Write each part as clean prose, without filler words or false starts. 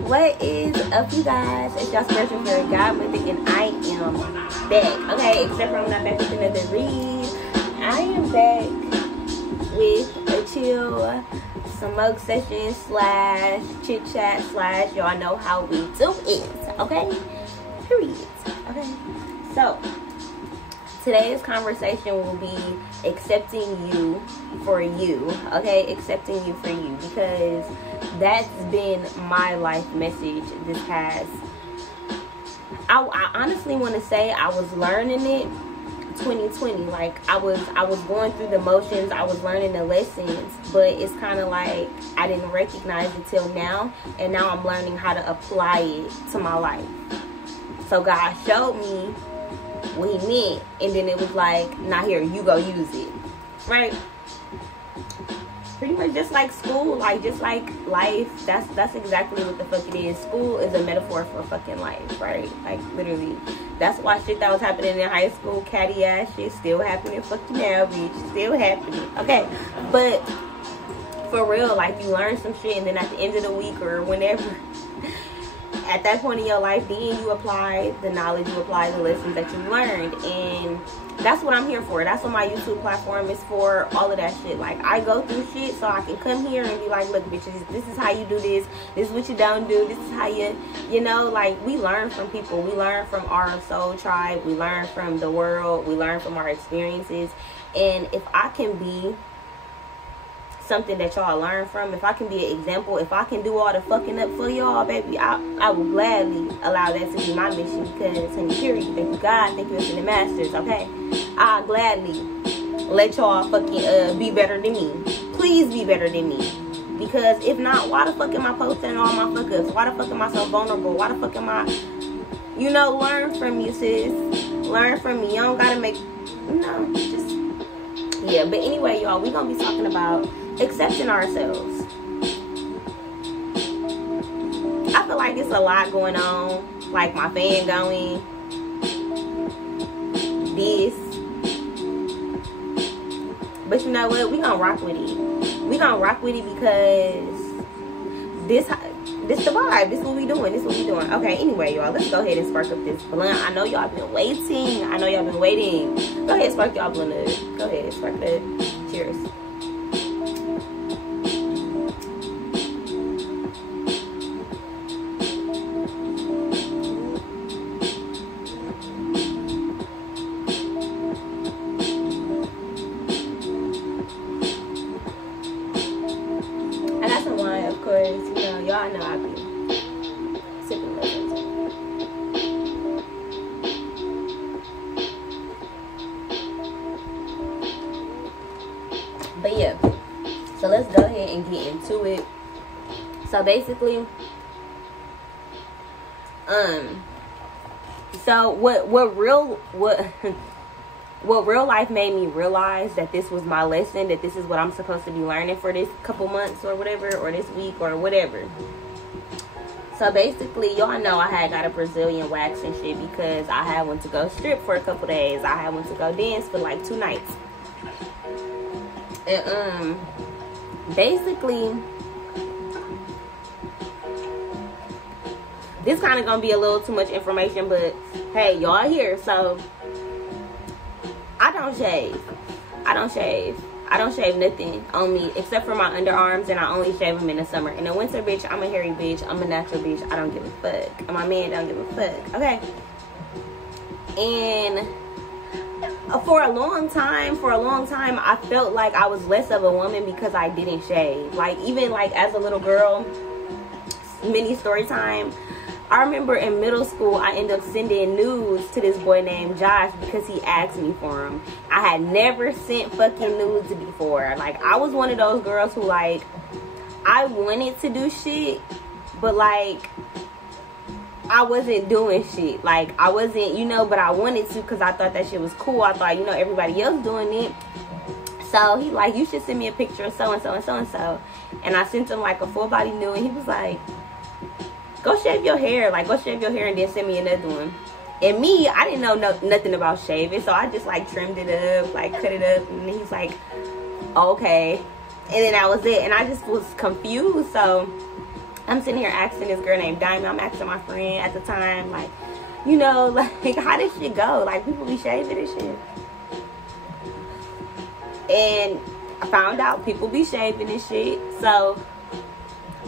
What is up, you guys? It's your spiritual fairy godmother, and I am back. Okay, except for I'm not back with another read. I am back with a chill smoke session slash chit chat slash y'all know how we do it. Okay, period. Okay, so today's conversation will be accepting you for you. Okay, accepting you for you, because that's been my life message this past, I honestly want to say I was learning it 2020. Like I was going through the motions, I was learning the lessons, but it's kind of like I didn't recognize it till now, and now I'm learning how to apply it to my life. So God showed me what he meant, and then it was like, now here, you go use it, right? Pretty much just like school, like just like life. That's exactly what the fuck it is. School is a metaphor for fucking life, right? Like literally. That's why shit that was happening in high school, catty ass shit, still happening fucking now, bitch. Still happening. Okay. But for real, like you learn some shit, and then at the end of the week or whenever, at that point in your life, then you apply the knowledge, you apply the lessons that you learned. And that's what I'm here for. That's what my YouTube platform is for, all of that shit. Like, I go through shit so I can come here and be like, look, bitches, this is how you do this. This is what you don't do. This is how you know, like, we learn from people. We learn from our soul tribe. We learn from the world. We learn from our experiences. And if I can be something that y'all learn from, if I can be an example, if I can do all the fucking up for y'all, baby, I will gladly allow that to be my mission, because, honey, period, thank you God, thank you Infinite Masters, okay? I'll gladly let y'all fucking be better than me. Please be better than me. Because if not, why the fuck am I posting all my fuck ups? Why the fuck am I so vulnerable? Why the fuck am I, you know, learn from me, sis. Learn from me. You don't gotta make, just, yeah. But anyway, y'all, we gonna be talking about accepting ourselves. I feel like it's a lot going on. Like my fan going, this. But you know what? We gonna rock with it. We gonna rock with it because this the vibe. This what we doing. This what we doing. Okay, anyway, y'all, let's go ahead and spark up this blunt. I know y'all been waiting. I know y'all been waiting. Go ahead, spark y'all blunt up. Go ahead, spark it up. Cheers. Y'all know I be sipping those. But yeah, so let's go ahead and get into it. So basically, so what real life made me realize that this was my lesson, that this is what I'm supposed to be learning for this couple months or whatever, or this week or whatever. So basically, y'all know I had got a Brazilian wax and shit because I had went to go strip for a couple days. I had went to go dance for like 2 nights. And basically, this kind of gonna be a little too much information, but hey, y'all here, so I don't shave. I don't shave nothing on me except for my underarms, and I only shave them in the summer. In the winter, bitch, I'm a hairy bitch. I'm a natural bitch. I don't give a fuck. And my man don't give a fuck. Okay. And for a long time, I felt like I was less of a woman because I didn't shave. Like, even like as a little girl, mini story time, I remember in middle school, I ended up sending nudes to this boy named Josh because he asked me for them. I had never sent fucking nudes before. Like, I was one of those girls who, like, I wanted to do shit, but, like, I wasn't doing shit. Like, I wasn't, you know, but I wanted to because I thought that shit was cool. I thought, you know, everybody else doing it. So, he like, you should send me a picture of so-and-so and so-and-so. And I sent him, like, a full body nude, and he was like, go shave your hair. Like, go shave your hair and then send me another one. And me, I didn't know nothing about shaving, so I just, like, trimmed it up, like, cut it up. And he's like, okay. And then that was it. And I just was confused. So I'm sitting here asking this girl named Diamond. I'm asking my friend at the time, like, you know, like, how this shit go? Like, people be shaving this shit. And I found out people be shaving this shit. So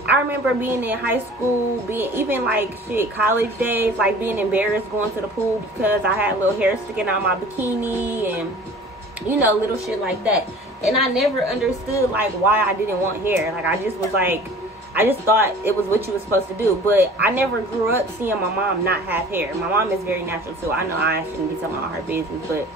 I remember being in high school, being even like shit, college days, like being embarrassed going to the pool because I had a little hair sticking out my bikini and, you know, little shit like that. And I never understood like why I didn't want hair. Like, I just was like, I just thought it was what you were supposed to do. But I never grew up seeing my mom not have hair. My mom is very natural too. I know I shouldn't be telling all her business, but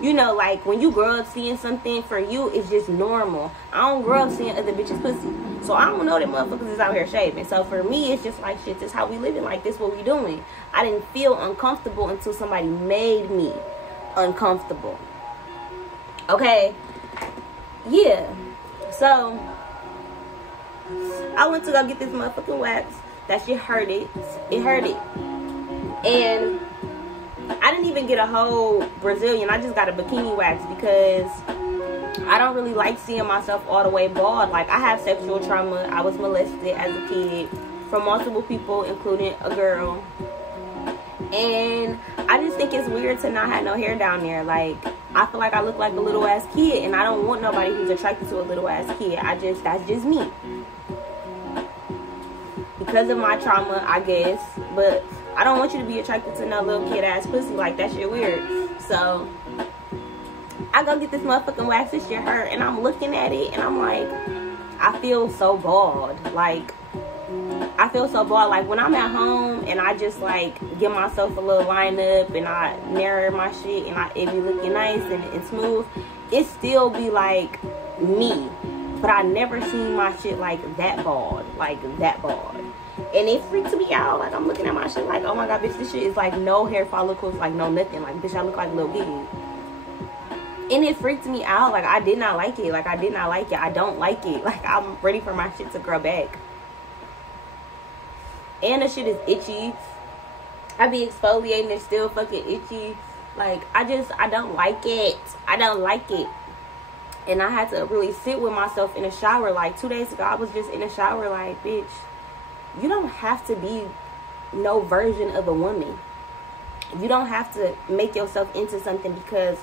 you know, like when you grow up seeing something, for you it's just normal. I don't grow up seeing other bitches pussy, so I don't know that motherfuckers is out here shaving. So for me, it's just like, shit, this how we living, like this what we doing. I didn't feel uncomfortable until somebody made me uncomfortable. Okay, yeah. So I went to go get this motherfucking wax. That shit hurt it. It hurt it. And I didn't even get a whole Brazilian. I just got a bikini wax because I don't really like seeing myself all the way bald. Like, I have sexual trauma. I was molested as a kid from multiple people, including a girl. And I just think it's weird to not have no hair down there. Like, I feel like I look like a little ass kid, and I don't want nobody who's attracted to a little ass kid. That's just me. Because of my trauma, I guess. But I don't want you to be attracted to no little kid ass pussy. Like, that shit weird. So I go get this motherfucking wax. This shit hurt. And I'm looking at it and I'm like, I feel so bald. Like, I feel so bald. Like, when I'm at home and I just like give myself a little line up and I mirror my shit and it be looking nice and smooth, it still be like me. But I never seen my shit like that bald. Like, that bald. And it freaks me out. Like, I'm looking at my shit like, oh my god, bitch, this shit is like no hair follicles, like no nothing. Like, bitch, I look like a little Gigi. And it freaked me out. Like, I did not like it. Like, I did not like it. I don't like it. Like, I'm ready for my shit to grow back. And the shit is itchy. I be exfoliating, it's still fucking itchy. Like, I don't like it. I don't like it. And I had to really sit with myself in the shower. Like, 2 days ago, I was just in the shower like, bitch, you don't have to be no version of a woman. You don't have to make yourself into something because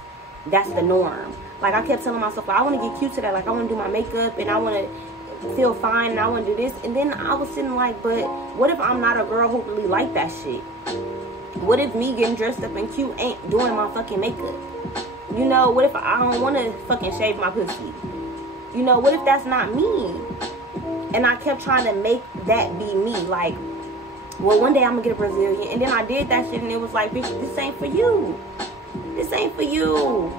that's the norm. Like, I kept telling myself, like, I want to get cute today. Like, I want to do my makeup and I want to feel fine and I want to do this. And then I was sitting like, but what if I'm not a girl who really like that shit? What if me getting dressed up and cute ain't doing my fucking makeup? You know, what if I don't want to fucking shave my pussy? You know, what if that's not me? And I kept trying to make that be me. Like, well, one day I'm going to get a Brazilian. And then I did that shit and it was like, bitch, this ain't for you. This ain't for you.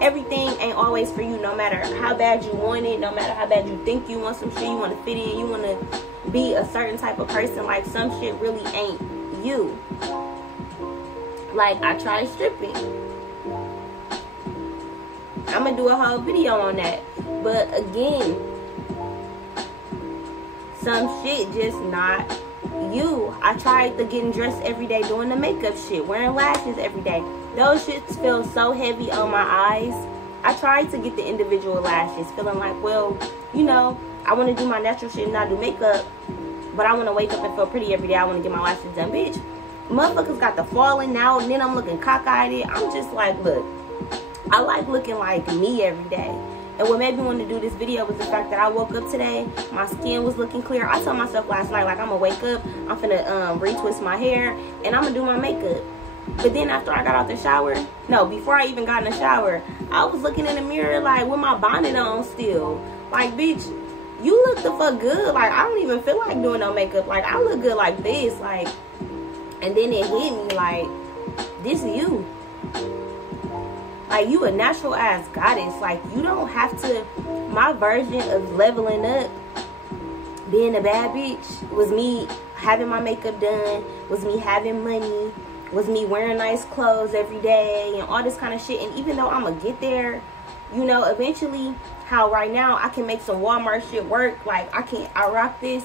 Everything ain't always for you, no matter how bad you want it, no matter how bad you think you want some shit, you want to fit in, you want to be a certain type of person. Like, some shit really ain't you. Like, I tried stripping. I'm going to do a whole video on that. But again, some shit just not you. I tried the getting dressed every day, doing the makeup shit, wearing lashes every day. Those shits feel so heavy on my eyes. I tried to get the individual lashes, feeling like, well, you know, I want to do my natural shit and not do makeup, but I want to wake up and feel pretty every day. I want to get my lashes done. Bitch, motherfuckers got the falling out and then I'm looking cockeyed. I'm just like, look, I like looking like me every day. And what made me want to do this video was the fact that I woke up today, my skin was looking clear. I told myself last night, like, I'm gonna wake up, I'm finna retwist my hair, and I'm gonna do my makeup. But then after I got out the shower, no, before I even got in the shower, I was looking in the mirror, like, with my bonnet on still. Like, bitch, you look the fuck good. Like, I don't even feel like doing no makeup. Like, I look good like this. Like, and then it hit me, like, this you. Like, you a natural ass goddess. Like, you don't have to. My version of leveling up, being a bad bitch, was me having my makeup done, was me having money, was me wearing nice clothes every day and all this kind of shit. And even though I'm gonna get there, you know, eventually, how right now I can make some Walmart shit work. Like, I rock this.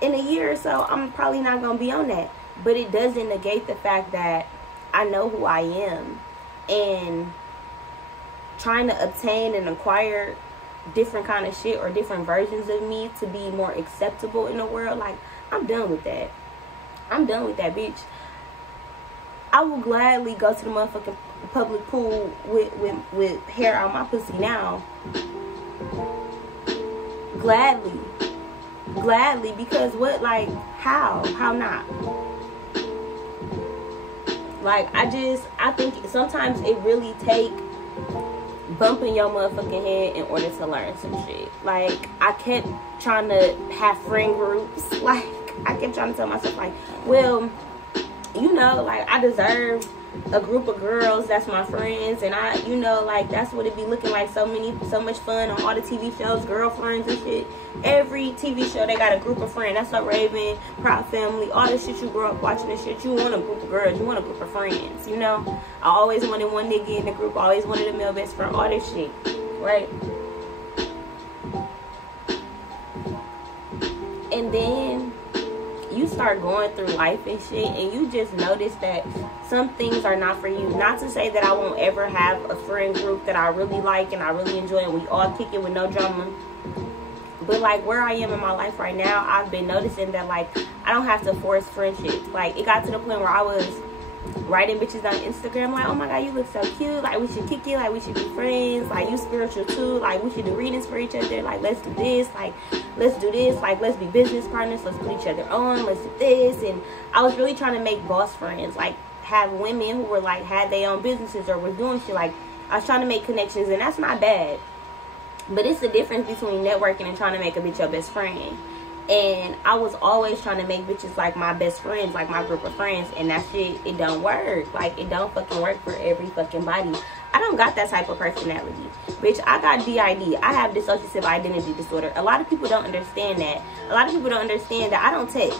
In a year or so, I'm probably not gonna be on that. But it doesn't negate the fact that I know who I am. And trying to obtain and acquire different kind of shit or different versions of me to be more acceptable in the world. Like, I'm done with that. I'm done with that, bitch. I will gladly go to the motherfucking public pool with hair on my pussy now. Gladly. Gladly, because what, like, how not? Like, I think sometimes it really take bumping your motherfucking head in order to learn some shit. Like, I kept trying to have friend groups. Like, I kept trying to tell myself, like, well, you know, like, I deserve a group of girls that's my friends, and I, you know, like, that's what it be looking like. So much fun on all the TV shows, girlfriends and shit. Every TV show, they got a group of friends. That's a Raven, Proud Family, all the shit you grew up watching and shit. You want a group of girls, you want a group of friends, you know. I always wanted one nigga in the group. I always wanted a male best friend, all this shit, right? And then you start going through life and shit, and you just notice that some things are not for you. Not to say that I won't ever have a friend group that I really like and I really enjoy and we all kick it with no drama. But, like, where I am in my life right now, I've been noticing that, like, I don't have to force friendships. Like, it got to the point where I was writing bitches on Instagram, like, oh my god, you look so cute, like, we should kick it, like, we should be friends, like, you spiritual too, like, we should do readings for each other, like, let's do this, like, let's do this, like, let's be business partners, let's put each other on, let's do this. And I was really trying to make boss friends, like, have women who were, like, had their own businesses or was doing shit. Like, I was trying to make connections, and that's not bad, but it's the difference between networking and trying to make a bitch your best friend. And I was always trying to make bitches like my best friends, like my group of friends, and that shit, it don't work. Like, it don't fucking work for every fucking body. I don't got that type of personality. Bitch, I got DID. I have dissociative identity disorder. A lot of people don't understand that. A lot of people don't understand that I don't text.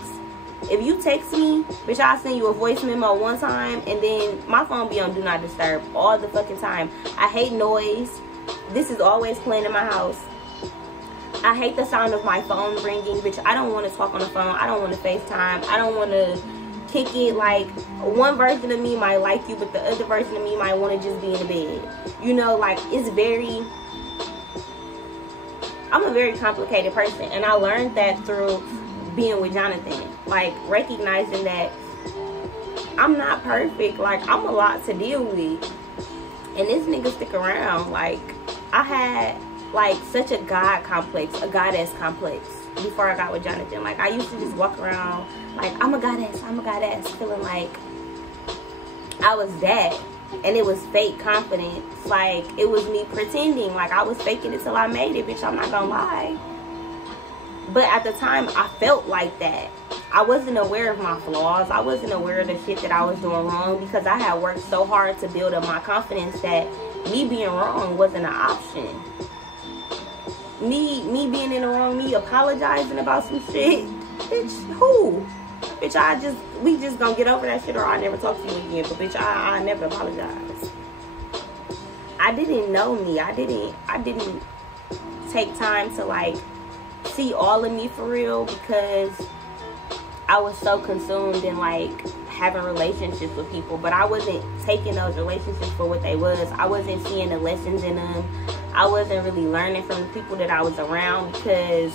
If you text me, bitch, I'll send you a voice memo one time, and then my phone be on Do Not Disturb all the fucking time. I hate noise. This is always playing in my house. I hate the sound of my phone ringing. Bitch, I don't want to talk on the phone. I don't want to FaceTime. I don't want to kick it. Like, one version of me might like you, but the other version of me might want to just be in the bed. You know, like, it's very... I'm a very complicated person, and I learned that through being with Jonathan. Like, recognizing that I'm not perfect. Like, I'm a lot to deal with. And this nigga stick around. Like, I had... like, such a god complex, a goddess complex before I got with Jonathan. Like, I used to just walk around like, I'm a goddess, feeling like I was that. And it was fake confidence. Like, it was me pretending. Like, I was faking it till I made it, bitch. I'm not gonna lie. But at the time, I felt like that. I wasn't aware of my flaws. I wasn't aware of the shit that I was doing wrong, because I had worked so hard to build up my confidence that me being wrong wasn't an option. Me being in the wrong, me apologizing about some shit, bitch, who? Bitch, we just gonna get over that shit, or I never talk to you again. But bitch, I never apologize. I didn't know me. I didn't take time to, like, see all of me for real, because I was so consumed in, like, having relationships with people. But I wasn't taking those relationships for what they was. I wasn't seeing the lessons in them. I wasn't really learning from the people that I was around, because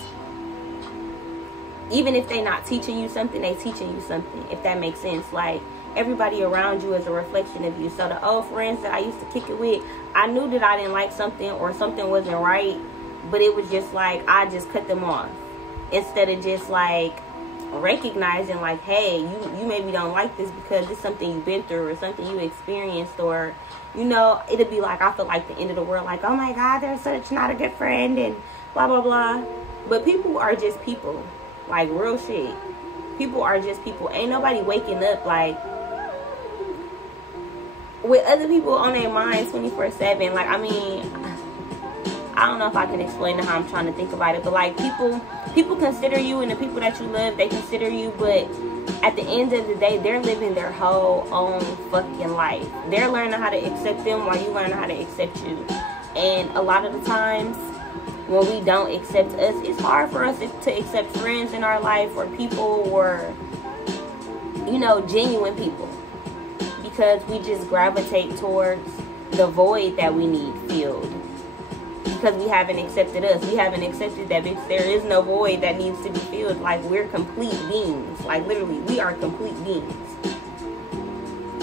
even if they're not teaching you something, they teaching you something, if that makes sense. Like, everybody around you is a reflection of you. So the old friends that I used to kick it with, I knew that I didn't like something or something wasn't right, but it was just like, I just cut them off, instead of just, like, recognizing, like, hey, you maybe don't like this because it's something you've been through or something you experienced, or, you know, it'd be like, I feel like the end of the world, like, oh my god, they're such not a good friend and blah blah blah. But people are just people. Like, real shit, people are just people. Ain't nobody waking up, like, with other people on their minds 24/7. Like, I mean, I don't know if I can explain how I'm trying to think about it, but, like, people consider you, and the people that you love, they consider you, but at the end of the day, they're living their whole own fucking life. They're learning how to accept them while you learn how to accept you. And a lot of the times, when we don't accept us, it's hard for us to accept friends in our life, or people, or, you know, genuine people, because we just gravitate towards the void that we need filled. because we haven't accepted us. We haven't accepted that, bitch, there is no void that needs to be filled. Like, we're complete beings. Like, literally, we are complete beings.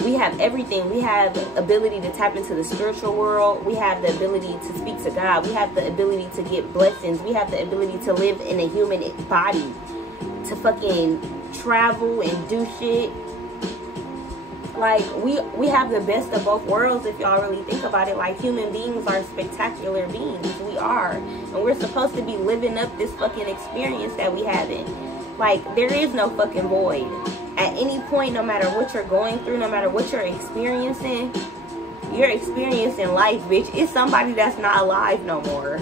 We have everything. We have the ability to tap into the spiritual world. We have the ability to speak to God. We have the ability to get blessings. We have the ability to live in a human body, to fucking travel and do shit. Like, we have the best of both worlds, if y'all really think about it. Like, human beings are spectacular beings. We are. And we're supposed to be living up this fucking experience that we haven't. Like, there is no fucking void. At any point, no matter what you're going through, no matter what you're experiencing life, bitch. It's somebody that's not alive no more,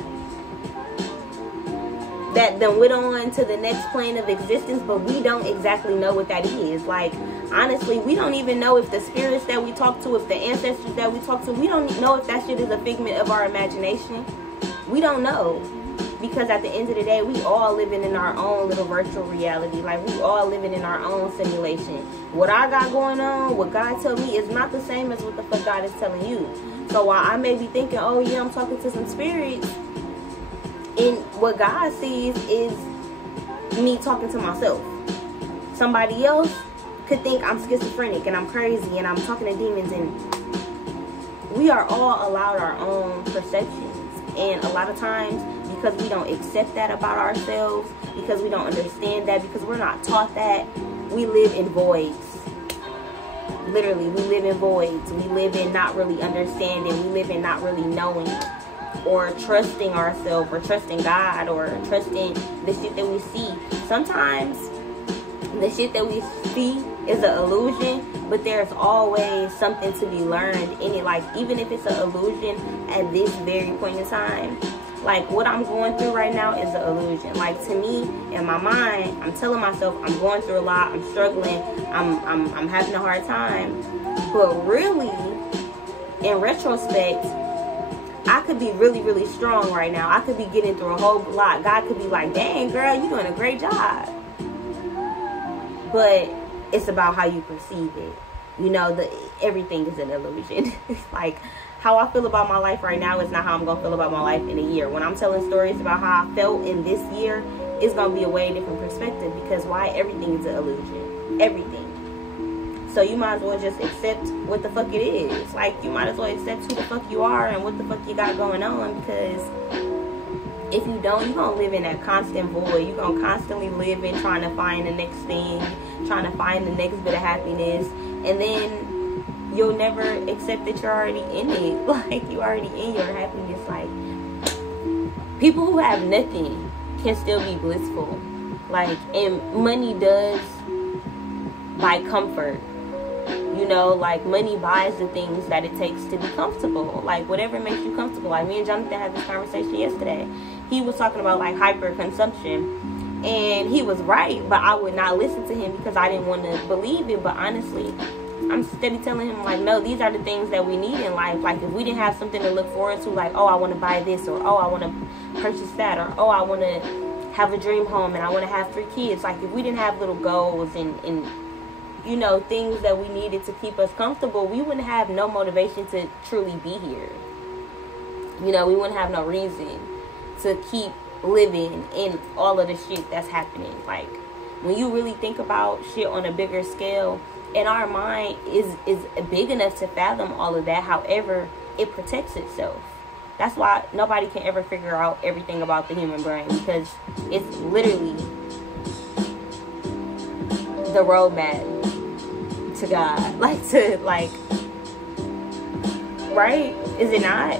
that then went on to the next plane of existence, but we don't exactly know what that is. Like, honestly, we don't even know if the spirits that we talk to, if the ancestors that we talk to, we don't know if that shit is a figment of our imagination. We don't know. Because at the end of the day, we all living in our own little virtual reality. Like, we all living in our own simulation. What I got going on, what God told me, is not the same as what the fuck God is telling you. So while I may be thinking, oh yeah, I'm talking to some spirits, and what God sees is me talking to myself. Somebody else could think I'm schizophrenic and I'm crazy and I'm talking to demons, and we are all allowed our own perceptions. And a lot of times, because we don't accept that about ourselves, because we don't understand that, because we're not taught that, we live in voids. Literally, we live in voids. We live in not really understanding. We live in not really knowing or trusting ourselves or trusting God or trusting the shit that we see. Sometimes the shit that we see is an illusion, but there's always something to be learned in it. Like, even if it's an illusion at this very point in time, like, what I'm going through right now is an illusion. Like, to me, in my mind, I'm telling myself I'm going through a lot, I'm struggling, I'm having a hard time. But really, in retrospect, I could be really, really strong right now. I could be getting through a whole lot. God could be like, dang, girl, you're doing a great job. But it's about how you perceive it. You know, everything is an illusion. Like, how I feel about my life right now is not how I'm going to feel about my life in a year. When I'm telling stories about how I felt in this year, it's going to be a way different perspective. Because why? Everything is an illusion. Everything. So you might as well just accept what the fuck it is. Like, you might as well accept who the fuck you are and what the fuck you got going on. Because if you don't, you're going to live in that constant void. You're going to constantly live in trying to find the next thing, trying to find the next bit of happiness. And then you'll never accept that you're already in it. Like, you're already in your happiness. Like, people who have nothing can still be blissful. Like, and money does buy comfort. You know, like, money buys the things that it takes to be comfortable. Like, whatever makes you comfortable. Like, me and Jonathan had this conversation yesterday. He was talking about, like, hyper consumption. And he was right, but I would not listen to him because I didn't want to believe it. But honestly, I'm steady telling him, like, no, these are the things that we need in life. Like, if we didn't have something to look forward to, like, oh, I want to buy this, or oh, I want to purchase that, or oh, I want to have a dream home and I want to have 3 kids. Like, if we didn't have little goals and you know, things that we needed to keep us comfortable, we wouldn't have no motivation to truly be here. You know, we wouldn't have no reason to keep living in all of the shit that's happening. Like, when you really think about shit on a bigger scale, and our mind is big enough to fathom all of that. However, it protects itself. That's why nobody can ever figure out everything about the human brain, because it's literally the roadmap to God. Like, to, like, right? Is it not?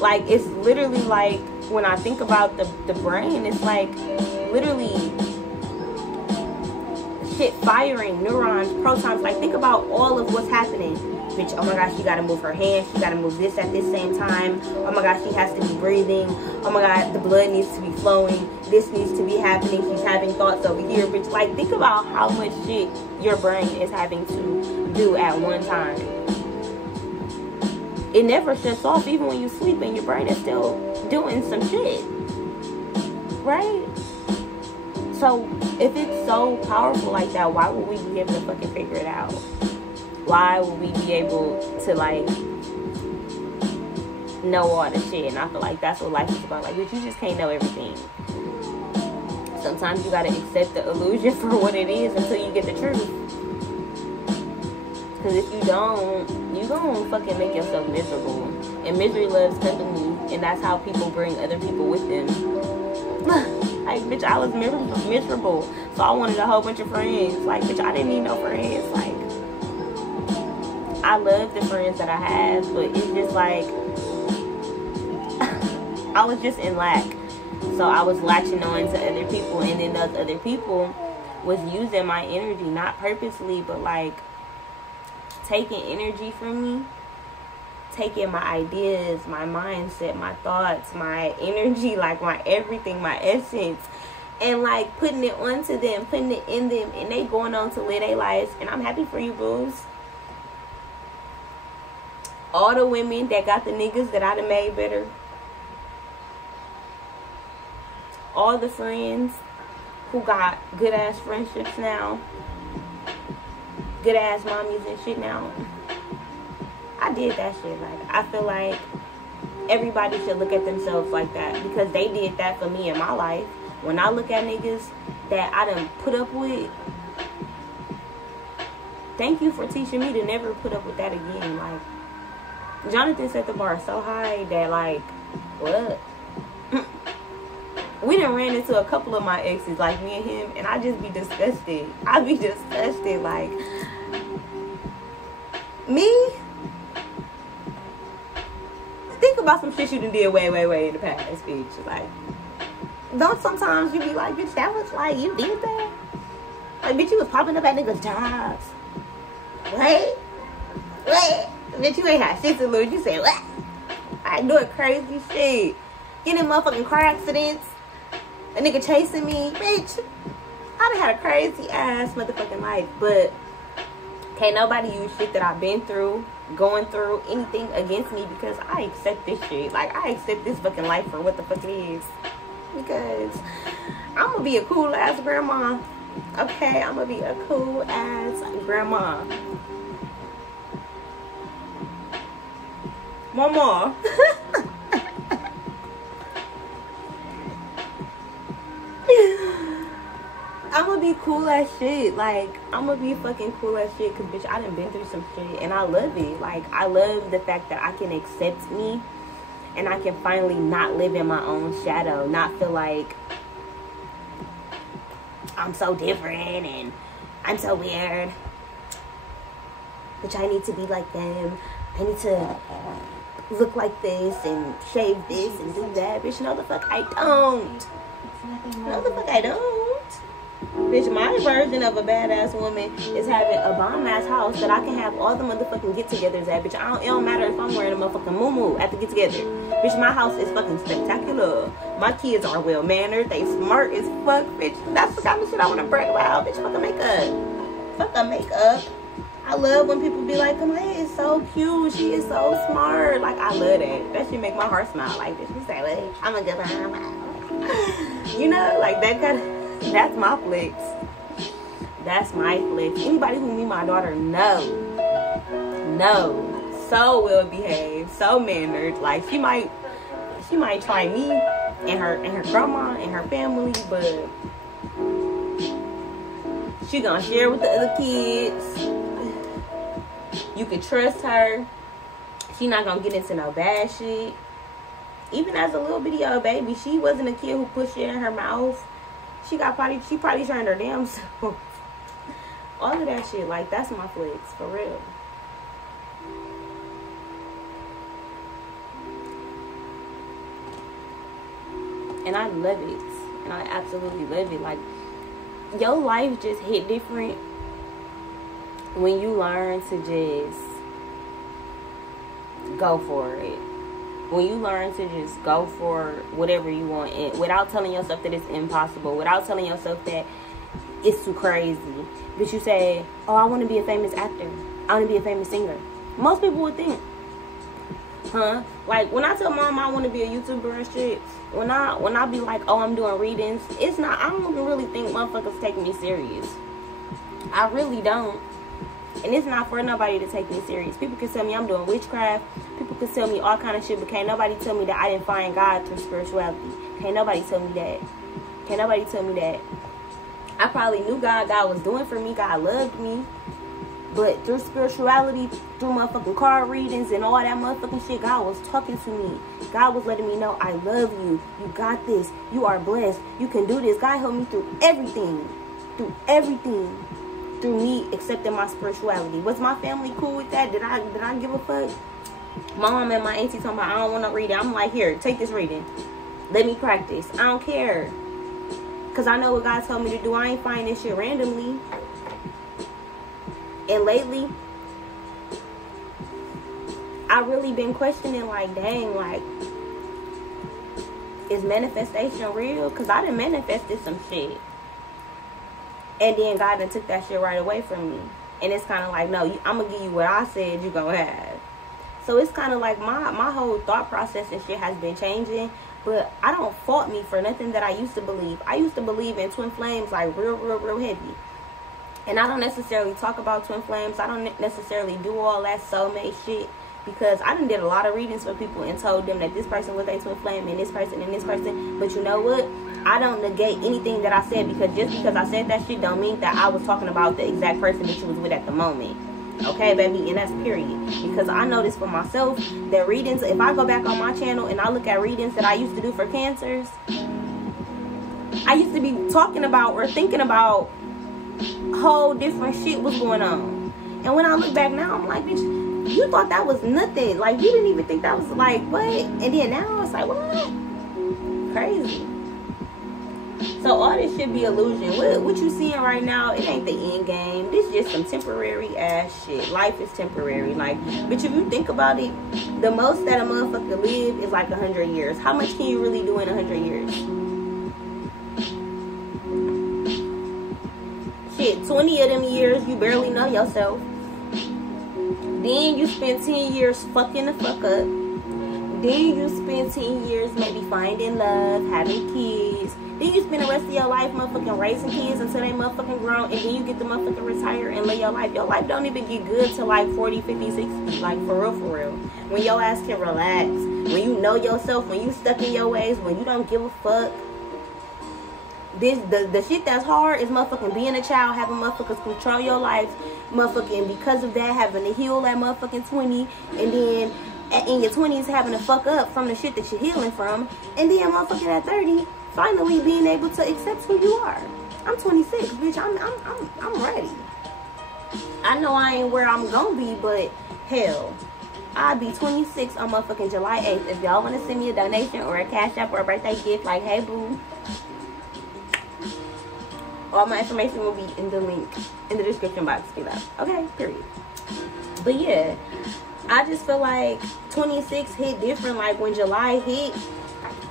Like, it's literally like, when I think about the brain, it's like literally shit firing, neurons, protons. Like, think about all of what's happening. Bitch, oh my gosh, she gotta move her hands, she gotta move this at this same time. Oh my gosh, she has to be breathing. Oh my god, the blood needs to be flowing, this needs to be happening, she's having thoughts over here. Bitch, like, think about how much shit your brain is having to do at one time. It never shuts off. Even when you sleep, and your brain is still doing some shit, right? So if it's so powerful like that, why would we be able to fucking figure it out? why would we be able to like know all the shit? And I feel like that's what life is about. Like, bitch, you just can't know everything. Sometimes you gotta accept the illusion for what it is until you get the truth. Because if you don't, you gonna fucking make yourself miserable. And misery loves company. And that's how people bring other people with them. Like, bitch, I was miserable. So I wanted a whole bunch of friends. Like, bitch, I didn't need no friends. Like, I love the friends that I have. But it's just like, I was just in lack. So I was latching on to other people. And then those other people was using my energy. Not purposely, but like, taking energy from me, taking my ideas, my mindset, my thoughts, my energy, like my everything, my essence, and like putting it onto them, putting it in them, and they going on to live their lives. And I'm happy for you, boos. All the women that got the niggas that I done made better, all the friends who got good ass friendships now, good ass mommies and shit now. I did that shit. Like, I feel like everybody should look at themselves like that, because they did that for me in my life. When I look at niggas that I done put up with, thank you for teaching me to never put up with that again. Like, Jonathan set the bar so high that, like, what? We done ran into a couple of my exes, like me and him, and I just be disgusted. I be disgusted, like, me? Think about some shit you done did way in the past, bitch. Like, don't sometimes you be like, bitch, that was like, you did that? Like, bitch, you was popping up at niggas' jobs. What? Bitch, you ain't had shit to lose. You said, what? I doing crazy shit. Getting in motherfucking car accidents. A nigga chasing me. Bitch, I done had a crazy ass motherfucking life. But can't nobody use shit that I've been through, going through, anything against me, because I accept this shit. Like, I accept this fucking life for what the fuck it is. Because I'm gonna be a cool ass grandma. Okay, I'm gonna be a cool ass grandma. Mama. I'm gonna be cool as shit. Like, I'm gonna be fucking cool as shit, because bitch, I done been through some shit and I love it. Like, I love the fact that I can accept me and I can finally not live in my own shadow, not feel like I'm so different and I'm so weird. Bitch, I need to be like them. I need to look like this and shave this and do that. Bitch, no the fuck I don't. No the fuck I don't. Bitch, my version of a badass woman is having a bomb-ass house that I can have all the motherfucking get-togethers at. Bitch, it don't matter if I'm wearing a motherfucking muumuu at the get-together. Bitch, my house is fucking spectacular. My kids are well-mannered. They smart as fuck, bitch. That's the kind of shit I want to brag about. Bitch, fuck the makeup. Fuck the makeup. I love when people be like, Kamaya is so cute. She is so smart. Like, I love that. That shit make my heart smile. Like, bitch, you say, like, I'm a good mom. You know, like, that kind of... That's my flex. That's my flex. Anybody who meet my daughter know. So well behaved, so mannered. Like, she might try me and her grandma and her family, but she gonna share with the other kids. You can trust her. She not gonna get into no bad shit. Even as a little bitty old baby, she wasn't a kid who pushed shit in her mouth. She probably turned her damn self. All of that shit, like, that's my flex, for real. And I love it. And I absolutely love it. Like, your life just hit different when you learn to just go for it. When you learn to just go for whatever you want, and without telling yourself that it's impossible, without telling yourself that it's too crazy. But you say, oh, I want to be a famous actor. I want to be a famous singer. Most people would think, huh? Like, when I tell mom I want to be a YouTuber and shit, when I be like, oh, I'm doing readings, it's not, I don't even really think motherfuckers taking me serious. I really don't. And it's not for nobody to take me serious. People can tell me I'm doing witchcraft. People can tell me all kind of shit, but can't nobody tell me that I didn't find God through spirituality. Can't nobody tell me that. Can't nobody tell me that. I probably knew God was doing for me. God loved me. But through spirituality, through motherfucking card readings and all that motherfucking shit, God was talking to me. God was letting me know, I love you. You got this. You are blessed. You can do this. God helped me through everything. Through everything. Through me accepting my spirituality. Was my family cool with that? Did I give a fuck? My mom and my auntie talking about, I don't want to read it. I'm like, here, take this reading. Let me practice. I don't care. Because I know what God told me to do. I ain't finding this shit randomly. And lately, I really been questioning, like, dang, like, is manifestation real? Because I done manifested some shit. And then God done took that shit right away from me. And it's kind of like, no, I'm going to give you what I said you going to have. So it's kind of like my whole thought process and shit has been changing. But I don't fault me for nothing that I used to believe. I used to believe in twin flames, like, real heavy. And I don't necessarily talk about twin flames. I don't necessarily do all that soulmate shit. Because I done did a lot of readings for people and told them that this person was a twin flame and this person and this person. But you know what? I don't negate anything that I said, because just because I said that shit don't mean that I was talking about the exact person that you was with at the moment. Okay, baby? And that's period. Because I know this for myself, that readings, if I go back on my channel and I look at readings that I used to do for cancers, I used to be talking about or thinking about whole different shit was going on. And when I look back now, I'm like, bitch, you thought that was nothing. Like, you didn't even think that was like, what? And then now it's like, what? Crazy. So all this should be illusion. What you seeing right now, it ain't the end game. This just some temporary ass shit. Life is temporary. Like, but if you think about it, the most that a motherfucker live is like 100 years. How much can you really do in 100 years? Shit, 20 of them years you barely know yourself. Then you spend 10 years fucking the fuck up. Then you spend 10 years maybe finding love, having kids. Then you spend the rest of your life motherfucking raising kids until they motherfucking grown. And then you get the motherfucking retire and live your life. Your life don't even get good till like 40, 50, 60. Like, for real. When your ass can relax. When you know yourself. When you stuck in your ways. When you don't give a fuck. The shit that's hard is motherfucking being a child, having motherfuckers control your life, motherfucking because of that having to heal at motherfucking 20, and then in your 20s having to fuck up from the shit that you're healing from, and then motherfucking at 30 finally being able to accept who you are. I'm 26, bitch. I'm ready. I know I ain't where I'm gonna be, but hell, I'll be 26 on motherfucking July 8th. If y'all want to send me a donation or a cash app or a birthday gift, like, hey boo, all my information will be in the link in the description box below. Okay, period. But yeah, I just feel like 26 hit different. Like, when July hit,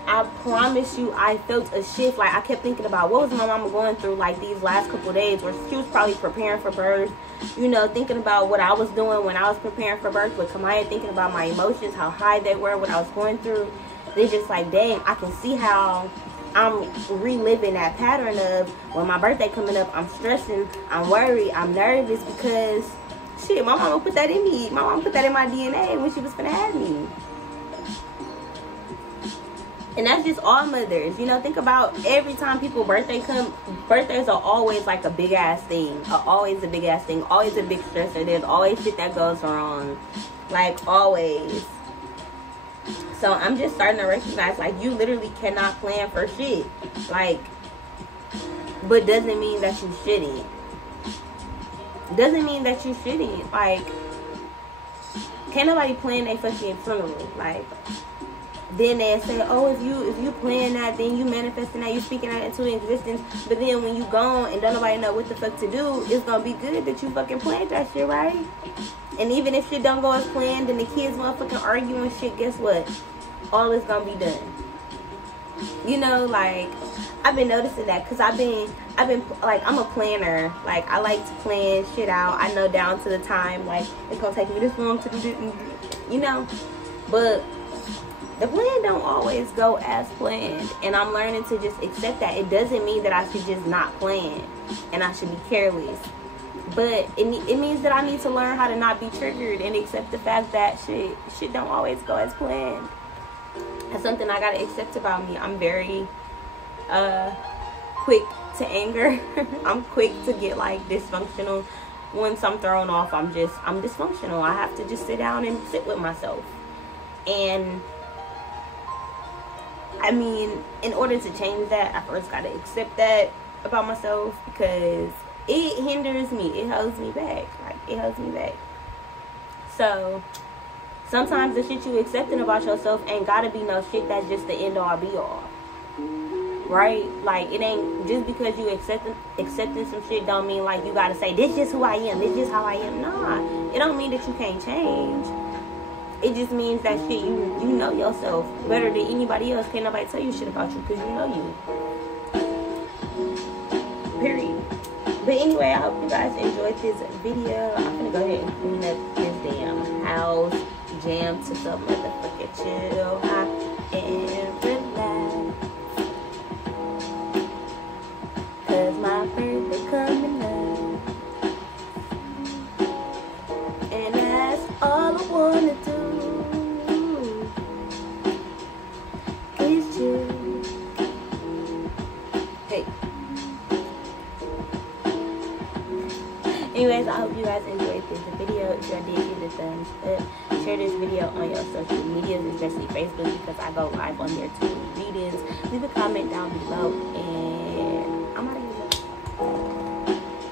I promise you, I felt a shift. Like, I kept thinking about what was my mama going through, like, these last couple days, where she was probably preparing for birth. You know, thinking about what I was doing when I was preparing for birth with Kamaya, thinking about my emotions, how high they were, what I was going through. They just like, dang, I can see how I'm reliving that pattern of when my birthday coming up, I'm stressing, I'm worried, I'm nervous, because shit, my mama put that in me. My mama put that in my DNA when she was finna have me. And that's just all mothers. You know, think about every time people birthday come, birthdays are always like a big ass thing. Always a big ass thing. Always a big stressor. There's always shit that goes wrong. Like, always. So I'm just starting to recognize, like, you literally cannot plan for shit. Like, but doesn't mean that you shouldn't. Doesn't mean that you shouldn't. Like, can't nobody plan their fucking funeral. Like, then they say, oh, if you plan that, then you manifesting that, you speaking that into existence. But then when you gone and don't nobody know what the fuck to do, it's gonna be good that you fucking planned that shit, right? And even if shit don't go as planned and the kids motherfucking arguing shit, guess what? All is gonna be done. You know, like, I've been noticing that, because I've been like, I'm a planner. Like, I like to plan shit out. I know down to the time, like, it's gonna take me this long to do this, you know. But the plan don't always go as planned, and I'm learning to just accept that. It doesn't mean that I should just not plan and I should be careless. But it means that I need to learn how to not be triggered and accept the fact that shit don't always go as planned. That's something I gotta accept about me. I'm very quick to anger. I'm quick to get like dysfunctional. Once I'm thrown off, I'm dysfunctional. I have to just sit down and sit with myself. And I mean, in order to change that, I first gotta accept that about myself, because it hinders me. It holds me back. Like, it holds me back. So sometimes the shit you accepting about yourself ain't gotta be no shit that's just the end all be all. Right? Like, it ain't just because you accepting some shit don't mean like you gotta say, this is who I am, this is how I am. Nah. It don't mean that you can't change. It just means that shit, you know yourself better than anybody else. Can't nobody tell you shit about you because you know you. Period. But anyway, I hope you guys enjoyed this video. I'm gonna go ahead and clean up this damn house. Jam to some motherfucking chill and relax. Cause my birthday coming up. And that's all I wanna do. Is you. Hey. Anyways, I hope you guys enjoyed this video. If y'all did, give it a thumbs up. Share this video on your social medias, especially Facebook, because I go live on there too. Readings. Leave a comment down below, and